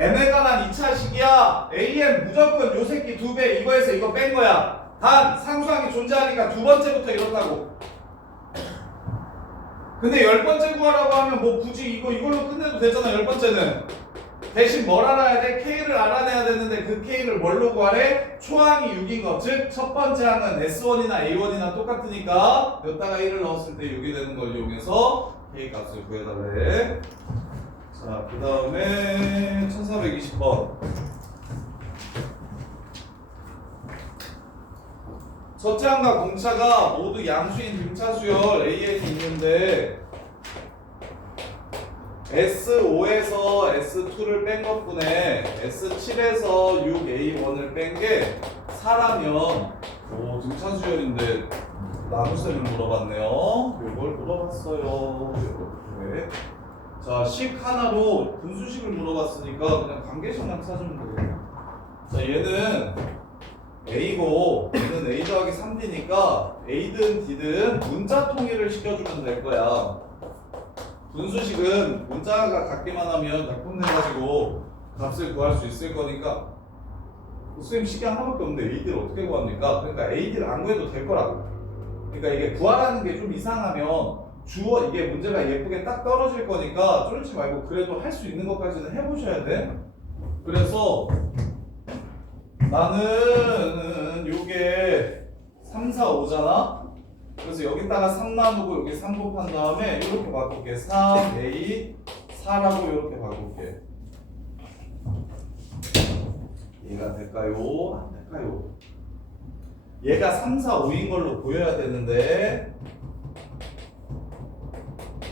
n에 관한 2차식이야. an 무조건 요 새끼 2배 이거에서 이거 뺀 거야. 단 상수항이 존재하니까 두 번째부터 이렇다고. 근데 10번째 구하라고 하면 뭐 굳이 이걸로 끝내도 되잖아. 10번째는 대신 뭘 알아야 돼? K를 알아내야 되는데 그 K를 뭘로 구하래? 초항이 6인 거. 즉 첫 번째 항은 S1이나 A1이나 똑같으니까 여기다가 1을 넣었을 때 6이 되는 걸 이용해서 K 값을 구해달래. 자, 그 다음에 1420번. 첫째 항과 공차가 모두 양수인 등차 수열 AN이 있는데 S5에서 S2를 뺀 것뿐에 S7에서 6A1을 뺀 게 4라면 등차 수열인데 나눗셈을 물어봤네요. 이걸 물어봤어요. 이렇게. 자, 식 하나로 분수식을 물어봤으니까 그냥 관계식만 찾으면 돼요. 자, 얘는 A고 얘는 A 더하기 3D니까 A든 D든 문자 통일을 시켜주면 될 거야. 분수식은 문자가 같기만 하면 약분해가지고 값을 구할 수 있을 거니까 선생님 식이 하나밖에 없는데 AD를 어떻게 구합니까? 그러니까 AD를 안 구해도 될 거라고. 그러니까 이게 구하라는 게 좀 이상하면 주어 이게 문제가 예쁘게 딱 떨어질 거니까 쫄지 말고 그래도 할 수 있는 것까지는 해보셔야 돼. 그래서 나는 요게 3, 4, 5잖아? 그래서 여기다가 3 나누고 여기 3 곱한 다음에 이렇게 바꿀게. 3A 4라고 이렇게 바꿀게. 얘가 될까요? 안 될까요? 얘가 3, 4, 5인 걸로 보여야 되는데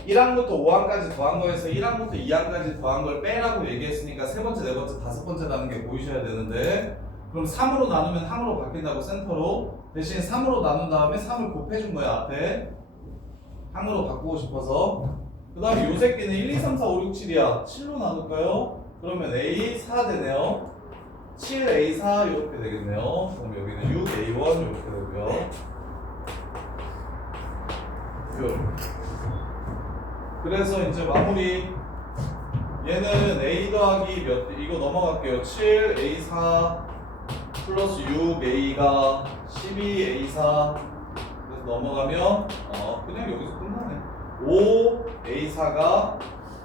1항부터 5항까지 더한 거에서 1항부터 2항까지 더한 걸 빼라고 얘기했으니까 세 번째, 네 번째, 다섯 번째라는 게 보이셔야 되는데 그럼 3으로 나누면 항으로 바뀐다고 센터로 대신 3으로 나눈 다음에 3을 곱해준 거야 앞에 항으로 바꾸고 싶어서 그 다음에 요 새끼는 1, 2, 3, 4, 5, 6, 7이야 7로 나눌까요? 그러면 A 4 되네요 7A4 이렇게 되겠네요 그럼 여기는 6A1 이렇게 되고요 그래서 이제 마무리 얘는 A 더하기 몇 이거 넘어갈게요 7A4 플러스 6A가 12A4 그래서 넘어가면 그냥 여기서 끝나네 5A4가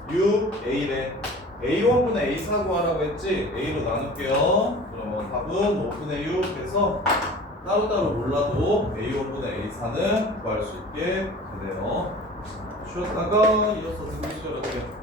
6A래 A1분의 A4 구하라고 했지 A로 나눌게요 그러면 답은 5분의 6 해서 따로따로 몰라도 A1분의 A4는 구할 수 있게 되네요 쉬었다가 이어서 등기시켜야 돼요